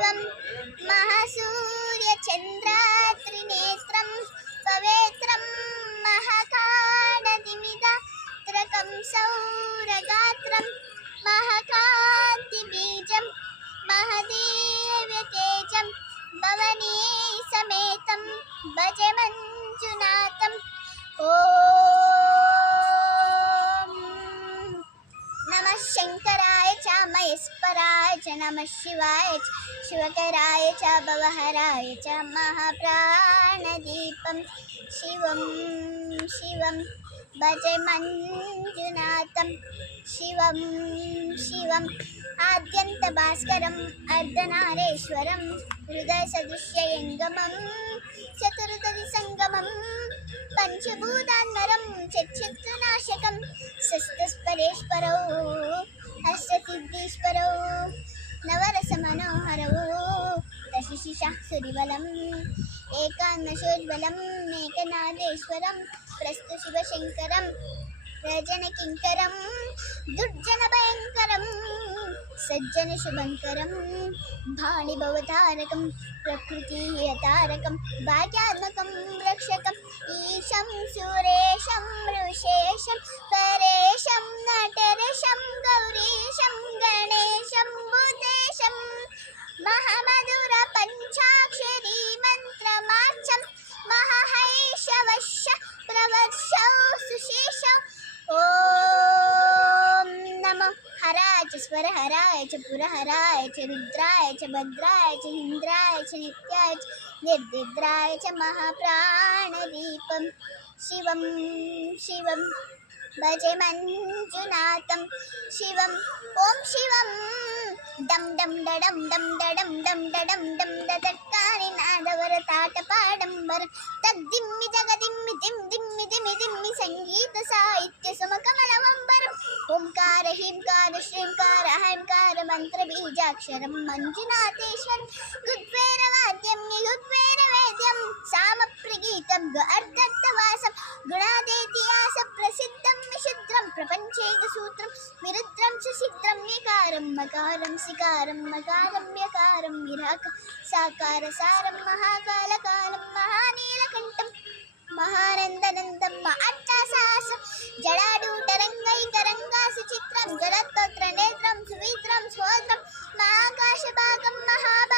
शिवं महासूर्यचन्द्रात्रिनेत्रं पवित्रं महाकाडदिमिदात्रकं सौरगात्रं महाकान्तिबीजं महदेव्यतेजं भवनी समेतं भज मञ्जुनाथम् ॐ नमः शङ्कराय च महेश्वराय च नमः शिवाय च शिवकराय च भवहराय च महाप्राणदीपं शिवं शिवं भज मञ्जुनाथं शिवं शिवम् आद्यन्तभास्करम् अर्धनारेश्वरं हृदयसदृश्ययङ्गमं चतुर्दधिसङ्गमं पंचभूतान्मरं चित्चित्रनाशकं शस्त्रस्परेश्वरौ अष्टसिद्धीश्वरौ नवरसमनोहरौ दशशिषः सुरिबलम् एकान्नशोज्वलं मेघनादेश्वरं प्रस्तु शिवशङ्करं रजनकिङ्करं दुर्जनभयङ्करं सज्जनशुभङ्करं भाणिभवतारकं प्रकृतिहतारकं भाग्यात्मकं रक्षकम् ईशं सुरेशं ऋषेशं परेशं नटरेशं गौरीशं गणेशं भूतेशं महामधुर पञ्चाक्षरी मन्त्रमार्चं महहैषवश्य प्रवर्षौ सुशेषौ ॐ नमो हराय च स्वरहराय च पुरहराय च रुद्राय च भद्राय च इन्द्राय च नित्याय च निर्दिद्राय च महाप्राणदीपं शिवं शिवं भज मञ्जुनाथं शिवं ॐ शिवं डं डं डडं डं डडं डं डडं डं ददट्टानि नादवरताटपाडम्बर तद्दिम्मि जगदिम्मि दिं दिम्मि दिमि दिम्मि सङ्गीतसाहित्यसमकमलमम्बरम् ओंकार ह्रींकार श्रींकार हैंकार मन्त्रबीजाक्षरं मञ्जुनाथेश्वरं गुद्वेरवाद्यं युद्वेरवेद्यं सामप्रिगीतं अर्धत्तवासं गुणादेतिहास प्रसिद्धं विशुद्रं प्रपञ्चेकसूत्रं विरुद्रं च सिद्धं निकारं मकारं सिकारं मकारं यकारं विराक साकार सारं महाकालकालं महानीलकण्ठं महानन्दनन्दं महाट्टासासं जडाडूटरङ्गैकरङ्गासु चित्रं जलत्तोत्र नेत्रं सुवित्रं स्वोत्रं महाकाशभागं